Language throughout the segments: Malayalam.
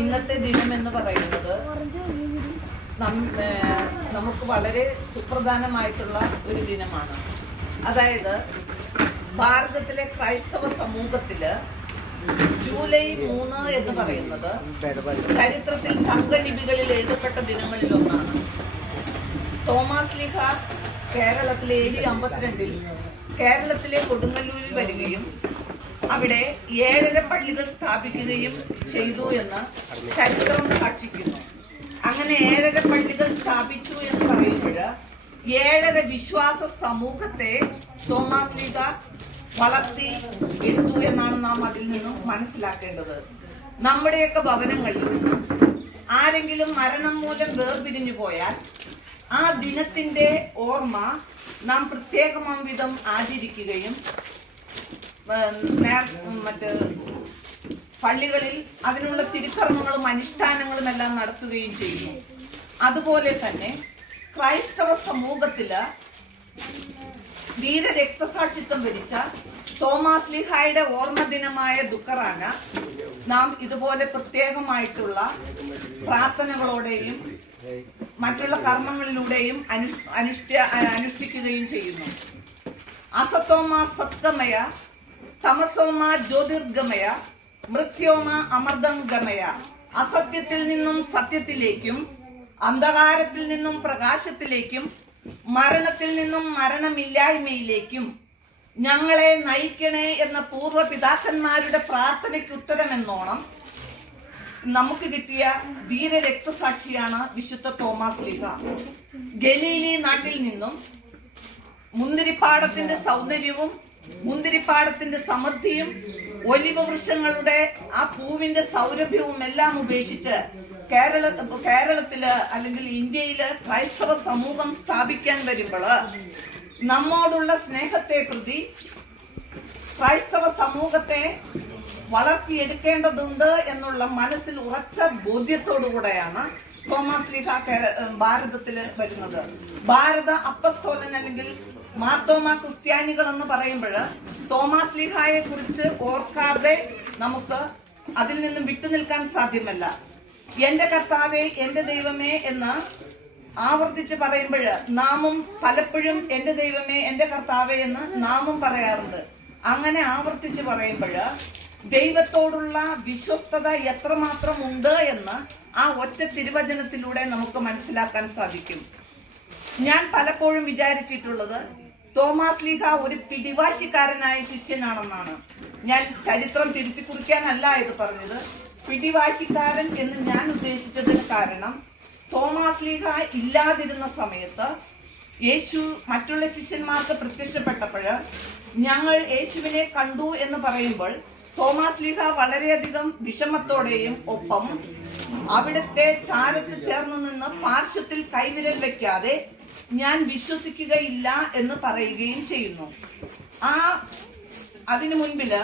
ഇന്നത്തെ ദിനം എന്ന് പറയുന്നത് നമുക്ക് വളരെ സുപ്രധാനമായിട്ടുള്ള ഒരു ദിനമാണ്. അതായത് ഭാരതത്തിലെ ക്രൈസ്തവ സമൂഹത്തില് ജൂലൈ 3 എന്ന് പറയുന്നത് ചരിത്രത്തിൽ തങ്കലിപികളിൽ എഴുതപ്പെട്ട ദിനങ്ങളിൽ ഒന്നാണ്. തോമാസ് ലീഹ കേരളത്തിലെ AD 52 കേരളത്തിലെ കൊടുങ്ങല്ലൂരിൽ വരികയും അവിടെ 7 പള്ളികൾ സ്ഥാപിക്കുകയും ചെയ്തു എന്ന് ചരിത്രം സാക്ഷിക്കുന്നു. അങ്ങനെ 7 പള്ളികൾ സ്ഥാപിച്ചു എന്ന് പറയുമ്പോൾ 7 വിശ്വാസ സമൂഹത്തെ തോമാസ് ലീഹ വളർത്തി എടുത്തു എന്നാണ് നാം അതിൽ നിന്നും മനസ്സിലാക്കേണ്ടത്. നമ്മുടെയൊക്കെ ഭവനങ്ങളിൽ ആരെങ്കിലും മരണം മൂലം വേർപിരിഞ്ഞു പോയാൽ ആ ദിനത്തിന്റെ ഓർമ്മ നാം പ്രത്യേകമാം വിധം ആചരിക്കുകയും മറ്റ് പള്ളികളിൽ അതിനുള്ള തിരുക്കർമ്മങ്ങളും അനുഷ്ഠാനങ്ങളും എല്ലാം നടത്തുകയും ചെയ്യുന്നു. അതുപോലെ തന്നെ ക്രൈസ്തവ സമൂഹത്തില് ധീര രക്തസാക്ഷിത്വം വരിച്ച തോമാസ് ലീഹായുടെ ഓർമ്മ ദിനമായ ദുഃഖറാന നാം ഇതുപോലെ പ്രത്യേകമായിട്ടുള്ള പ്രാർത്ഥനകളോടെയും മറ്റുള്ള കർമ്മങ്ങളിലൂടെയും അനുഷ്ഠിക്കുകയും ചെയ്യുന്നു. അസത്തോമ സത്ഗമയ, തമസോമ ജ്യോതിർഗമയ, മൃത്യോമ അമർദംഗമയ. അസത്യത്തിൽ നിന്നും സത്യത്തിലേക്കും, അന്ധകാരത്തിൽ നിന്നും പ്രകാശത്തിലേക്കും, മരണത്തിൽ നിന്നും മരണമില്ലായ്മയിലേക്കും ഞങ്ങളെ നയിക്കണേ എന്ന പൂർവ്വപിതാക്കന്മാരുടെ പ്രാർത്ഥനയ്ക്ക് ഉത്തരമെന്നോണം നമുക്ക് കിട്ടിയ ധീര രക്തസാക്ഷിയാണ് വിശുദ്ധ തോമാസ് ലീഹ. ഗലീലി നാട്ടിൽ നിന്നും മുന്തിരിപ്പാടത്തിന്റെ സൗന്ദര്യവും മുന്തിരിപ്പാടത്തിന്റെ സമൃദ്ധിയും ഒലിവ് വൃക്ഷങ്ങളുടെ ആ പൂവിന്റെ സൗരഭ്യവും എല്ലാം ഉപേക്ഷിച്ച് കേരളത്തില് അല്ലെങ്കിൽ ഇന്ത്യയില് ക്രൈസ്തവ സമൂഹം സ്ഥാപിക്കാൻ വരുമ്പോൾ നമ്മോടുള്ള സ്നേഹത്തെ പ്രതി ക്രൈസ്തവ സമൂഹത്തെ വളർത്തിയെടുക്കേണ്ടതുണ്ട് എന്നുള്ള മനസ്സിൽ ഉറച്ച ബോധ്യത്തോടുകൂടെയാണ് തോമാസ് ലീഹ ഭാരതത്തില് വരുന്നത്. ഭാരത അപ്പസ്തോലൻ അല്ലെങ്കിൽ മാർത്തോമ ക്രിസ്ത്യാനികൾ എന്ന് പറയുമ്പോൾ തോമാസ് ലീഹായെ കുറിച്ച് ഓർക്കാതെ നമുക്ക് അതിൽ നിന്നും വിട്ടുനിൽക്കാൻ സാധ്യമല്ല. എന്റെ കർത്താവേ, എന്റെ ദൈവമേ എന്ന് ആവർത്തിച്ച് പറയുമ്പോൾ നാമും പലപ്പോഴും എന്റെ ദൈവമേ, എന്റെ കർത്താവേ എന്ന് നാമും പറയാറുണ്ട്. അങ്ങനെ ആവർത്തിച്ച് പറയുമ്പോൾ ദൈവത്തോടുള്ള വിശ്വസ്തത എത്രമാത്രം ഉണ്ട് എന്ന് ആ ഒറ്റ തിരുവചനത്തിലൂടെ നമുക്ക് മനസ്സിലാക്കാൻ സാധിക്കും. ഞാൻ പലപ്പോഴും വിചാരിച്ചിട്ടുള്ളത് തോമാസ് ലീഹ ഒരു പിടിവാശിക്കാരനായ ശിഷ്യനാണെന്നാണ്. ഞാൻ ചരിത്രം തിരുത്തി കുറിക്കാനല്ല ഇത് പറഞ്ഞത്. പിടിവാശിക്കാരൻ എന്ന് ഞാൻ ഉദ്ദേശിച്ചതിന് കാരണം തോമാസ് ലീഹ ഇല്ലാതിരുന്ന സമയത്ത് യേശു മറ്റുള്ള ശിഷ്യന്മാർക്ക് പ്രത്യക്ഷപ്പെട്ടപ്പോൾ ഞങ്ങൾ യേശുവിനെ കണ്ടു എന്ന് പറയുമ്പോൾ തോമാസ് ലീഹ വളരെയധികം വിഷമത്തോടെയും ഒപ്പം അവിടുത്തെ ചാരത്ത് ചേർന്ന് നിന്ന് പാർശ്വത്തിൽ കൈവിരൽ വെക്കാതെ ഞാൻ വിശ്വസിക്കുകയില്ല എന്ന് പറയുകയും ചെയ്യുന്നു. അതിനു മുൻപില്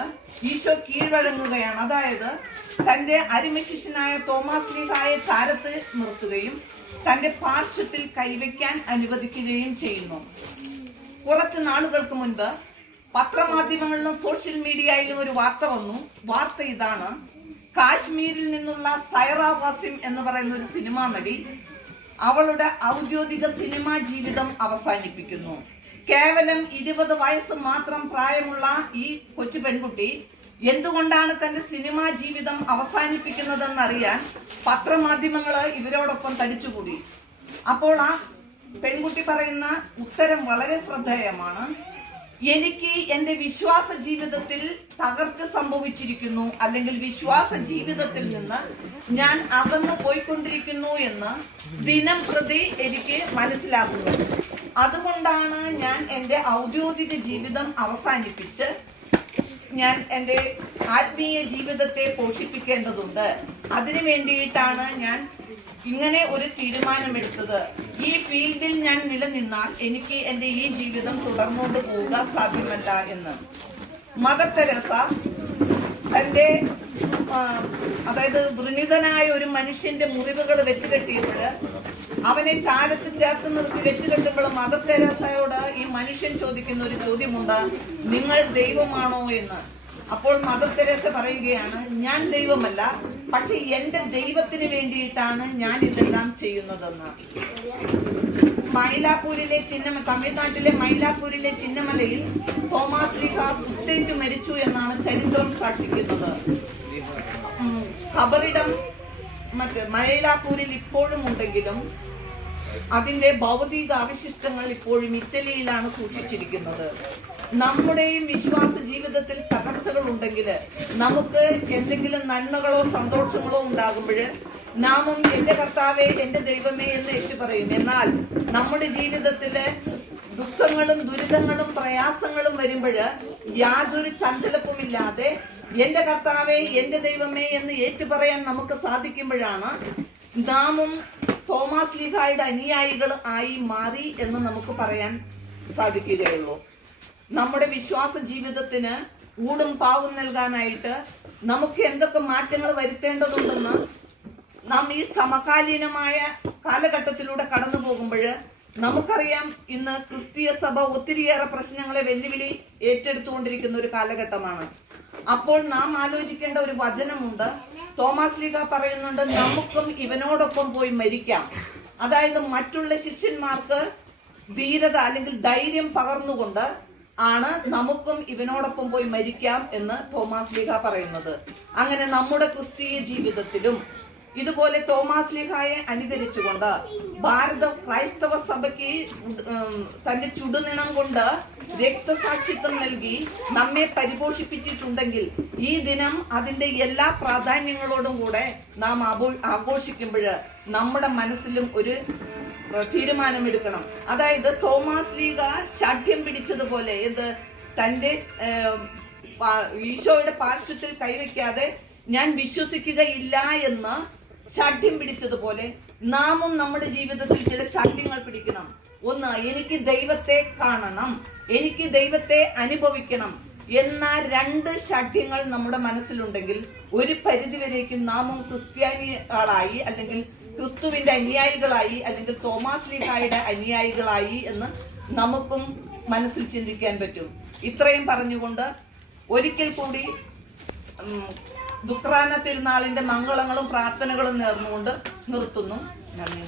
ഈശോ കീഴ്വഴങ്ങുകയാണ്. അതായത് തന്റെ അരുമശിഷ്യനായ തോമാസ് ലീഹായെ ചാരത്ത് നിർത്തുകയും തന്റെ പാർശ്വത്തിൽ കൈവയ്ക്കാൻ അനുവദിക്കുകയും ചെയ്യുന്നു. കുറച്ച് നാളുകൾക്ക് മുൻപ് പത്രമാധ്യമങ്ങളിലും സോഷ്യൽ മീഡിയയിലും ഒരു വാർത്ത വന്നു. വാർത്ത ഇതാണ്: കാശ്മീരിൽ നിന്നുള്ള സൈറ വാസിം എന്ന് പറയുന്ന ഒരു സിനിമാ നടി അവളുടെ ഔദ്യോഗിക സിനിമാ ജീവിതം അവസാനിപ്പിക്കുന്നു. കേവലം 20 വയസ്സ് മാത്രം പ്രായമുള്ള ഈ കൊച്ചു പെൺകുട്ടി എന്തുകൊണ്ടാണ് തന്റെ സിനിമാ ജീവിതം അവസാനിപ്പിക്കുന്നതെന്നറിയാൻ പത്രമാധ്യമങ്ങൾ ഇവരോടൊപ്പം തടിച്ചുകൂടി. അപ്പോൾ ആ പെൺകുട്ടി പറയുന്ന ഉത്തരം വളരെ ശ്രദ്ധേയമാണ്. എനിക്ക് എന്റെ വിശ്വാസ ജീവിതത്തിൽ തകർച്ച സംഭവിച്ചിരിക്കുന്നു, അല്ലെങ്കിൽ വിശ്വാസ ജീവിതത്തിൽ നിന്ന് ഞാൻ അകന്നു പോയിക്കൊണ്ടിരിക്കുന്നു എന്ന് ദിനം പ്രതി എനിക്ക് മനസ്സിലാക്കുന്നു. അതുകൊണ്ടാണ് ഞാൻ എന്റെ ഔദ്യോഗിക ജീവിതം അവസാനിപ്പിച്ച് ഞാൻ എന്റെ ആത്മീയ ജീവിതത്തെ പോഷിപ്പിക്കേണ്ടതുണ്ട്. അതിനു വേണ്ടിയിട്ടാണ് ഞാൻ ഇങ്ങനെ ഒരു തീരുമാനമെടുത്തത്. ഈ ഫീൽഡിൽ ഞാൻ നിലനിന്നാൽ എനിക്ക് എന്റെ ഈ ജീവിതം തുടർന്നുകൊണ്ട് പോവുക സാധ്യമല്ല എന്ന്. മദർ തെരേസ തന്റെ അതായത് വൃണിതനായ ഒരു മനുഷ്യന്റെ മുറിവുകൾ വെച്ച് കെട്ടിയപ്പോൾ അവനെ ചാരത്ത് ചേർത്ത് നിർത്തി വെച്ച് കെട്ടുമ്പോൾ മദർ തെരേസയോട് ഈ മനുഷ്യൻ ചോദിക്കുന്ന ഒരു ചോദ്യമുണ്ട്: നിങ്ങൾ ദൈവമാണോ എന്ന്. അപ്പോൾ മദർ തെരേസ പറയുകയാണ്, ഞാൻ ദൈവമല്ല, പക്ഷെ എന്റെ ദൈവത്തിന് വേണ്ടിയിട്ടാണ് ഞാൻ ഇതെല്ലാം ചെയ്യുന്നതെന്ന്. മൈലാപ്പൂരിലെ തമിഴ്നാട്ടിലെ മൈലാപ്പൂരിലെ ചിന്നമലയിൽ തോമാസ് ലീഹ കുത്തേറ്റു മരിച്ചു എന്നാണ് ചരിത്രം സാക്ഷിക്കുന്നത്. ഖബറിടം മൈലാപ്പൂരിൽ ഇപ്പോഴും ഉണ്ടെങ്കിലും അതിന്റെ ഭൗതിക അവശിഷ്ടങ്ങൾ ഇപ്പോഴും ഇറ്റലിയിലാണ് സൂക്ഷിച്ചിരിക്കുന്നത്. നമ്മുടെയും വിശ്വാസ ജീവിതത്തിൽ തകർച്ചകൾ ഉണ്ടെങ്കിൽ, നമുക്ക് എന്തെങ്കിലും നന്മകളോ സന്തോഷങ്ങളോ ഉണ്ടാകുമ്പോൾ നാമും എന്റെ കർത്താവേ, എന്റെ ദൈവമേ എന്ന് ഏറ്റു പറയും. എന്നാൽ നമ്മുടെ ജീവിതത്തിലെ ദുഃഖങ്ങളും ദുരിതങ്ങളും പ്രയാസങ്ങളും വരുമ്പോൾ യാതൊരു ചഞ്ചലപ്പുമില്ലാതെ എന്റെ കർത്താവേ, എന്റെ ദൈവമേ എന്ന് ഏറ്റു പറയാൻ നമുക്ക് സാധിക്കുമ്പോഴാണ് നാമും തോമാസ് ലീഹായുടെ അനുയായികൾ ആയി മാറി എന്ന് നമുക്ക് പറയാൻ സാധിക്കുകയുള്ളൂ. നമ്മുടെ വിശ്വാസ ജീവിതത്തിന് ഊടും പാവും നൽകാനായിട്ട് നമുക്ക് എന്തൊക്കെ മാറ്റങ്ങൾ വരുത്തേണ്ടതുണ്ടെന്ന് നാം ഈ സമകാലീനമായ കാലഘട്ടത്തിലൂടെ കടന്നു പോകുമ്പോൾ നമുക്കറിയാം. ഇന്ന് ക്രിസ്തീയ സഭ ഒത്തിരിയേറെ പ്രശ്നങ്ങളെ വെല്ലുവിളി ഏറ്റെടുത്തുകൊണ്ടിരിക്കുന്ന ഒരു കാലഘട്ടമാണ്. അപ്പോൾ നാം ആലോചിക്കേണ്ട ഒരു വചനമുണ്ട്. തോമാസ് ലീഹ പറയുന്നുണ്ട്, നമുക്കും ഇവനോടൊപ്പം പോയി മരിക്കാം. അതായത് മറ്റുള്ള ശിഷ്യന്മാർക്ക് ധീരത അല്ലെങ്കിൽ ധൈര്യം പകർന്നുകൊണ്ട് ആണ് നമുക്കും ഇവനോടൊപ്പം പോയി മരിക്കാം എന്ന് തോമാസ് ലീഹ പറയുന്നത്. അങ്ങനെ നമ്മുടെ ക്രിസ്തീയ ജീവിതത്തിലും ഇതുപോലെ തോമാസ് ലീഹായെ അനുകരിച്ചുകൊണ്ട് ക്രൈസ്തവ സഭയ്ക്ക് തന്റെ ചുടുനിണം കൊണ്ട് രക്തസാക്ഷിത്വം നൽകി നമ്മെ പരിപോഷിപ്പിച്ചിട്ടുണ്ടെങ്കിൽ ഈ ദിനം അതിന്റെ എല്ലാ പ്രാധാന്യങ്ങളോടും കൂടെ നാം ആഘോഷിക്കുമ്പോൾ നമ്മുടെ മനസ്സിലും ഒരു തീരുമാനമെടുക്കണം. അതായത് തോമാസ് ലീഹ ശാഠ്യം പിടിച്ചതുപോലെ തന്റെ ഈശോയുടെ പാർശ്വത്തിൽ കൈവയ്ക്കാതെ ഞാൻ വിശ്വസിക്കുകയില്ല എന്ന് ശാഠ്യം പിടിച്ചതുപോലെ നാമും നമ്മുടെ ജീവിതത്തിൽ ചില ശാഠ്യങ്ങൾ പിടിക്കണം. ഒന്ന്, എനിക്ക് ദൈവത്തെ കാണണം, എനിക്ക് ദൈവത്തെ അനുഭവിക്കണം എന്ന രണ്ട് ശാഠ്യങ്ങൾ നമ്മുടെ മനസ്സിലുണ്ടെങ്കിൽ ഒരു പരിധിവരേക്കും നാമും ക്രിസ്ത്യാനികളായി അല്ലെങ്കിൽ ക്രിസ്തുവിന്റെ അനുയായികളായി അല്ലെങ്കിൽ തോമാസ് ലീഹായുടെ അനുയായികളായി എന്ന് നമുക്കും മനസ്സിൽ ചിന്തിക്കാൻ പറ്റും. ഇത്രയും പറഞ്ഞുകൊണ്ട് ഒരിക്കൽ കൂടി ദുഃഖാന തിരുനാളിന്റെ മംഗളങ്ങളും പ്രാർത്ഥനകളും നേർന്നുകൊണ്ട് നിർത്തുന്നു. നന്ദി.